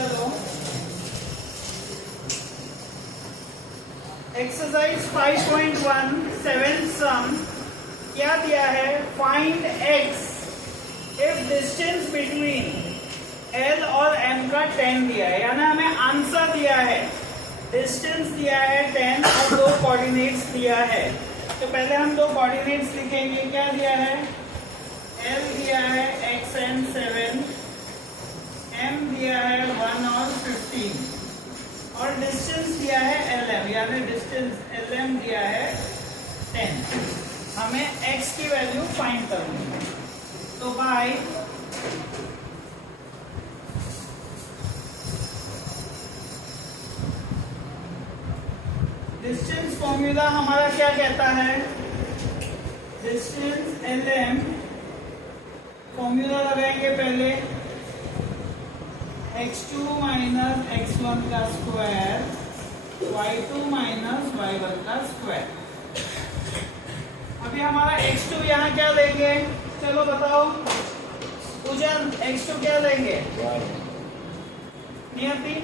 चलो एक्सरसाइज 5.1 7 सम क्या दिया है, find x if distance between L और M का 10 दिया है, यानी हमें आंसर दिया है, डिस्टेंस दिया है 10 और दो कोऑर्डिनेट्स दिया है। तो पहले हम दो कोऑर्डिनेट्स लिखेंगे। क्या दिया है, L दिया है x and 7, M दिया है 1 और 15 और डिस्टेंस दिया है LM, यानी डिस्टेंस LM दिया है 10। हमें x की वैल्यू फाइंड करनी है। तो बाय डिस्टेंस फॉर्मूला हमारा क्या कहता है, डिस्टेंस LM फॉर्मूला लगाएंगे पहले x2 माइनस x1 का स्क्वायर y2 माइनस y1 का स्क्वायर। अभी हमारा x2 यहाँ क्या लेंगे, चलो बताओ पूजन, x2 क्या लेंगे, नियति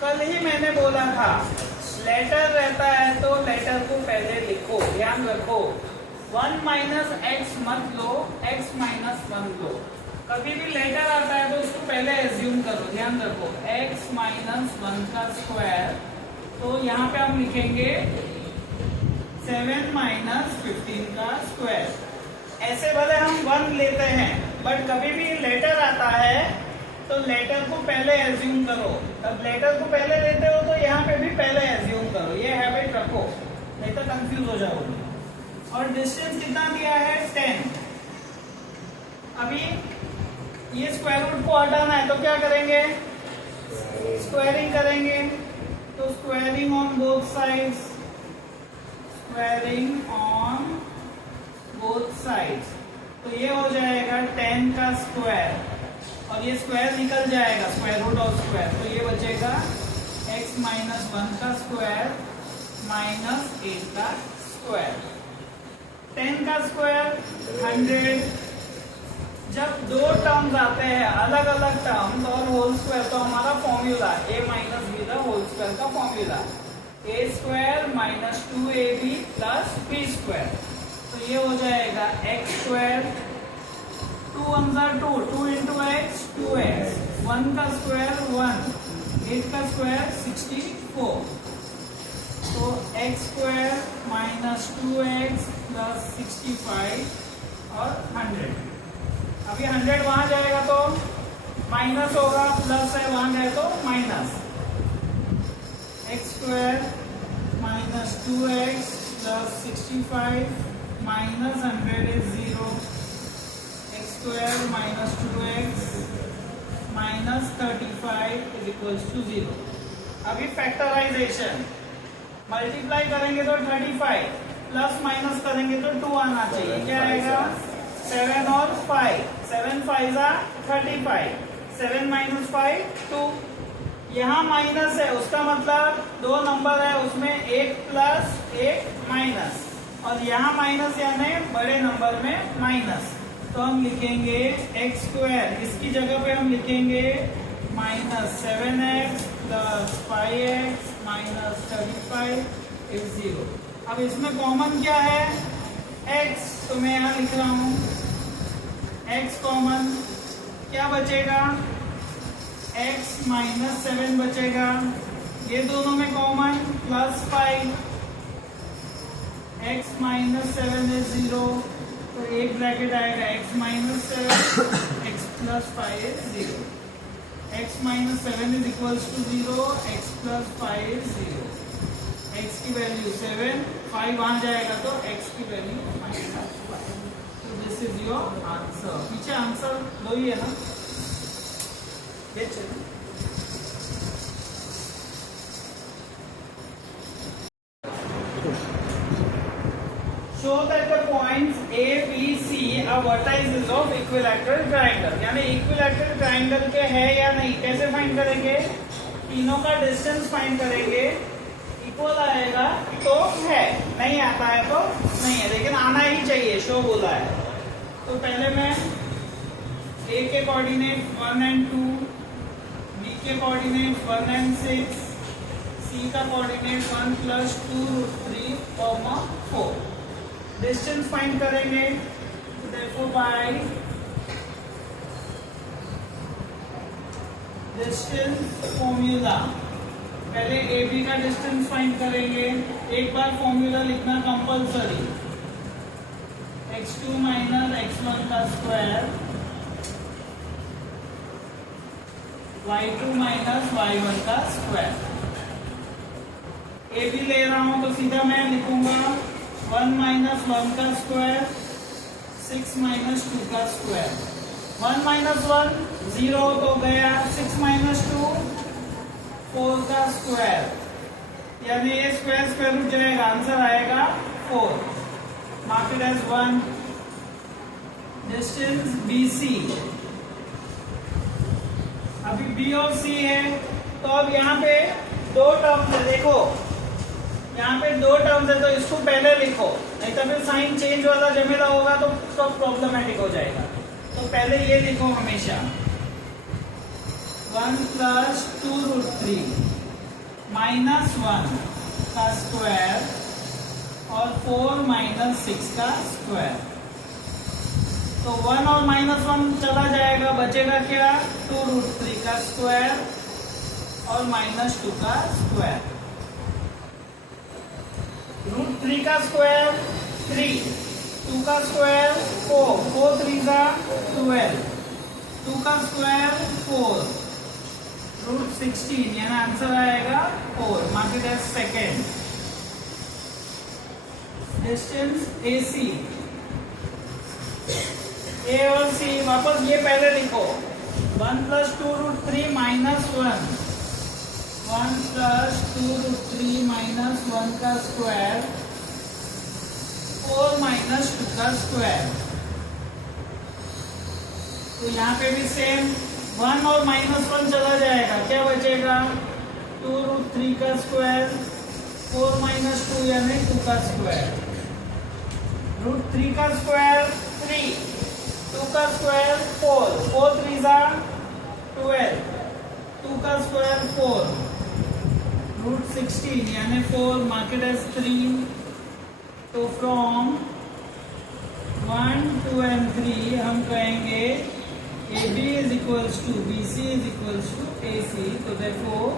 कल ही मैंने बोला था लेटर रहता है तो लेटर को पहले लिखो, ध्यान रखो 1 माइनस एक्स मत लो, x माइनस 1 लो। कभी भी लेटर आता है तो उसको पहले एज्यूम करो, ध्यान रखो x माइनस 1 का स्क्वायर, तो यहाँ पे हम लिखेंगे 7 माइनस 15 का स्क्वायर। ऐसे भले हम 1 लेते हैं बट कभी भी लेटर आता है तो लेटर को पहले एज्यूम करो। अब लेटर को पहले लेते हो तो यहाँ पे भी पहले एज्यूम करो, ये हैबिट रखो, नहीं तो कंफ्यूज हो जाओगे। और डिस्टेंस कितना दिया है 10। अभी ये स्क्वायर रूट को हटाना है तो क्या करेंगे, स्क्वायरिंग करेंगे। तो squaring on both sides, squaring on both sides, तो ये हो जाएगा 10 का स्क्वायर और ये स्क्वायर निकल जाएगा, स्क्वायर रूट ऑफ स्क्वायर, तो ये बचेगा x माइनस 1 का स्क्वायर माइनस 8 का स्क्वायर। 10 का स्क्वायर 100। जब दो टर्म्स आते हैं अलग अलग टर्म्स और होल स्क्वायर, तो हमारा formula a minus b the whole square का formula a square minus 2ab plus b square, तो ये हो जाएगा x square 2 1 2, 2 into x 2x, 1 का स्क्वायर 1, 8 का स्क्वायर 64, तो x square minus 2x plus 65 और 100। अभी 100 वहां जाएगा तो माइनस होगा, प्लस है वहां जाए तो minus, x square minus 2x plus 65 minus 100 is 0, square minus 2x minus 35 is equals to 0। अभी फैक्टराइजेशन, मल्टीप्लाई करेंगे तो 35, प्लस माइनस करेंगे तो 2 आना चाहिए। क्या आएगा 7 और 5, 7 5 35, 7 माइनस 5 2। यहाँ माइनस है, उसका मतलब दो नंबर है उसमें एक प्लस एक माइनस, और यहाँ माइनस यानी बड़े नंबर में माइनस, तो हम लिखेंगे x स्क्वायर, इसकी जगह पे हम लिखेंगे minus 7x plus 5x minus 35 is 0। अब इसमें कॉमन क्या है x, तो मैं यहाँ लिख रहा हूँ x कॉमन, क्या बचेगा x माइनस 7 बचेगा, ये दोनों में common plus 5, x minus 7 is 0, तो एक ब्रैकेट आएगा x minus 7, x plus 5 is 0, x minus 7 is equals to 0, x plus 5 is 0, x की वैल्यू 7, 5 वहां जाएगा तो x की वैल्यू माइनस 5। तो दिस इज योर आंसर। पीछे आंसर दो ही है ना, ये चलिए show that the points A, B, C are vertices of equilateral triangle, यानी equilateral triangle के है या नहीं, कैसे फाइंड करेंगे, तीनों का डिस्टेंस फाइंड करेंगे, इक्वल आएगा तो है, नहीं आता है तो नहीं है, लेकिन आना ही चाहिए, शो बोला है। तो पहले मैं ए के कोऑर्डिनेट 1 एंड 2, बी के कोऑर्डिनेट 1 एंड 6, सी का कोऑर्डिनेट 1 प्लस 2√3, 4। डिस्टेंस फाइंड करेंगे, देखो बाय डिस्टेंस फॉर्मूला पहले ए बी का डिस्टेंस फाइंड करेंगे। एक बार फॉर्मूला लिखना कंपलसरी, x2 माइनस x1 का स्क्वायर y2 माइनस y1 का स्क्वायर। ए बी ले रहा हूं तो सीधा मैं लिखूंगा 1 माइनस 1 का स्क्वायर 6 माइनस 2 का स्क्वायर। 1 माइनस 1 0 तो गया, 6 माइनस 2 4 का स्क्वायर, यानी ये स्क्वायर स्क्वायर रूट जाएगा, आंसर आएगा 4। Mark it as 1। Distance BC, अभी B और C है, तो अब यहाँ पे दो टर्म्स है, देखो यहाँ पे दो टर्म्स है, तो इसको पहले लिखो, नहीं तो फिर साइन चेंज वाला झमेला होगा तो प्रॉब्लमेटिक हो जाएगा। तो पहले ये लिखो हमेशा 1 प्लस 2√3 माइनस 1 का स्क्वायर और 4 माइनस 6 का स्क्वायर। तो 1 और माइनस 1 चला जाएगा, बचेगा क्या 2√3 का स्क्वायर और माइनस 2 का स्क्वायर। √3 का स्क्वायर 3, 2 का स्क्वायर 4, 4 3 का 12, 2 का स्क्वायर 4, √16, यानी आंसर आएगा 4। Mark it as second. Distance AC, A और C वापस ये पहले लिखो 1 प्लस 2√3 माइनस 1, 1 प्लस 2√3 माइनस 1 का स्क्वायर 4 माइनस 2 का स्क्वायर। तो यहाँ पे भी सेम 1 और माइनस 1 चला जाएगा, क्या बचेगा 2√3 का स्क्वायर 4 माइनस 2 यानी 2 का स्क्वायर। √3 का स्क्वायर 3, 2 का स्क्वायर 4, 4 3 जा 12, 2 का स्क्वायर 4, √16 यानी 4, मार्क इट एज 3। तो फ्रॉम 1, 2 एंड 3 हम कहेंगे AB is equals to BC is equals to AC. So therefore,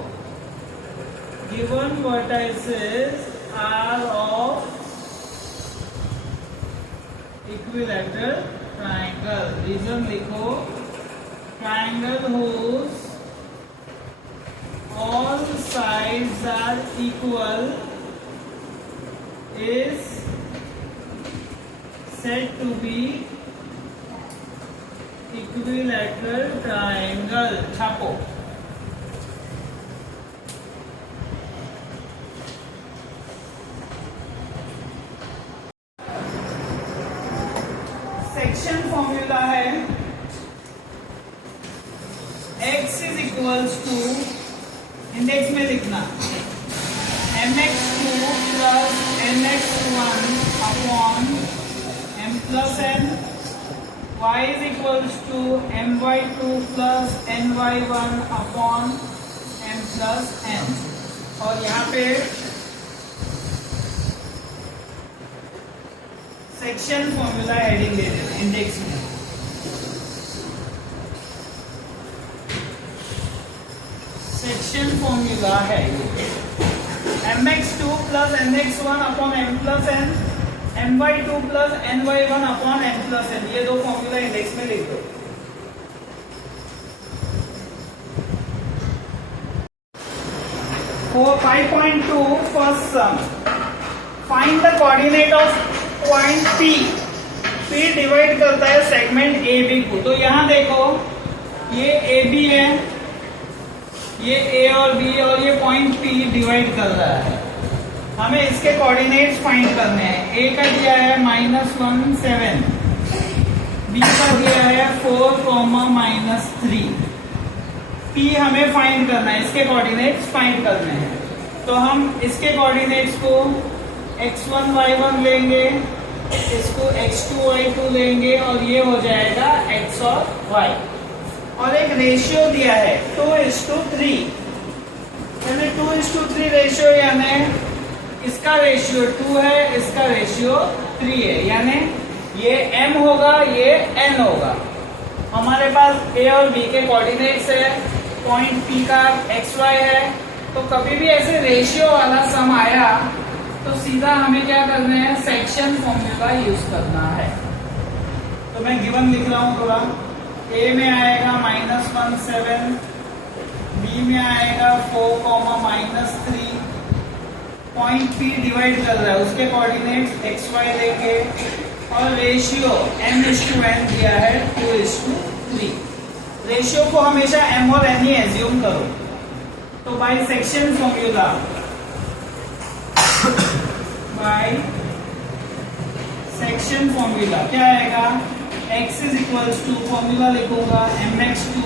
given vertices are of equilateral triangle. Reason लिखो, triangle whose all sides are equal is said to be equilateral triangle. छापो। Section formula है x is equals to, index में लिखना mx2 plus mx1 upon m plus n, y is equals to my2 plus ny1 upon m plus n। और यहाँ पे section formula heading दे देना index में। Section formula है mx2 plus mx1 upon m plus n, my2 plus ny1 upon m plus n। ये दो formula index में लिख दो। For 5.2 first sum, find the coordinate of point P। P divide करता है सेगमेंट AB को। तो यहाँ देखो ये AB है, ये A और B और ये पॉइंट P डिवाइड कर रहा है। हमें इसके कोऑर्डिनेट्स फाइंड करने हैं। A का दिया है -1 7, B का दिया है 4, -3। P हमें फाइंड करना है, इसके कोऑर्डिनेट्स फाइंड करने हैं। तो हम इसके कोऑर्डिनेट्स को x1 y1 लेंगे इसको x2 y2 लेंगे और ये हो जाएगा x और y। और एक रेशियो दिया है 2:3, यानी 2:3 रेशियो, यानी इसका रेशियो 2 है, इसका रेशियो 3 है, यानी ये m होगा, ये n होगा। हमारे पास a और b के कोऑर्डिनेट्स है, पॉइंट p का xy है, तो कभी भी ऐसे रेशियो वाला सम आया तो सीधा हमें क्या करना है, सेक्शन फॉर्मूला यूज करना है। तो मैं गिवन लिख रहा हूं थोड़ा। a में आएगा -1 7, b में आएगा 4, -3, पॉइंट p डिवाइड कर रहा है, उसके कोऑर्डिनेट्स xy लेके, और रेशियो m/n दिया है 2:3। रेशियो को हमेशा m और n ही एज्यूम करो। तो by section formula, by section formula क्या आएगा, x is equals to, formula लिखूंगा mx2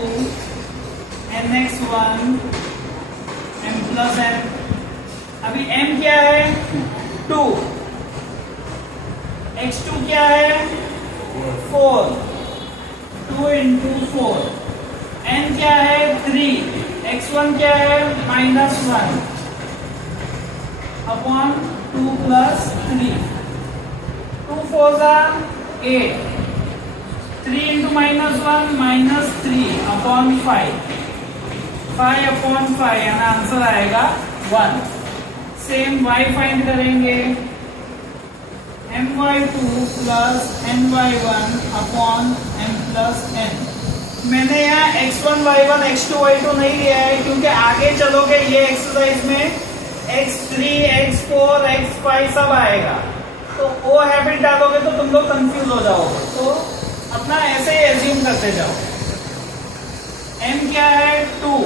nx1 m plus n। अभी m क्या है 2, x2 क्या है 4, 2 into 4, n क्या है 3, x1 क्या है -1 upon 2 plus 3, 2 4s are 8, 3 into -1 -3 upon 5, 5 upon 5, यानी आंसर आएगा 1। सेम y फाइंड करेंगे, my2 plus my1 upon m plus n। मैंने यहाँ x1 y1 x2 y2 नहीं लिया है, क्योंकि आगे चलोगे ये एक्सरसाइज में x3 x4 x5 सब आएगा, तो वो हैबिट डालोगे तो तुम लोग कंफ्यूज हो जाओगे। तो अपना ऐसे ही एज्यूम करते जाओ। m क्या है 2,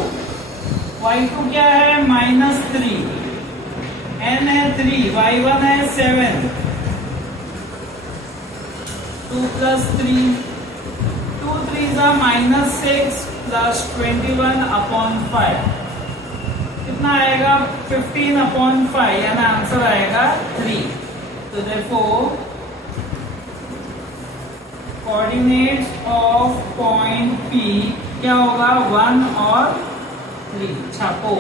y2 क्या है -3, n है 3, y1 है 7, 2 plus 3, 2 3s are -6 plus 21 upon 5, कितना आएगा 15 upon 5, यानी आंसर आएगा 3। तो therefore coordinates of point P क्या होगा 1 और 3, छापो।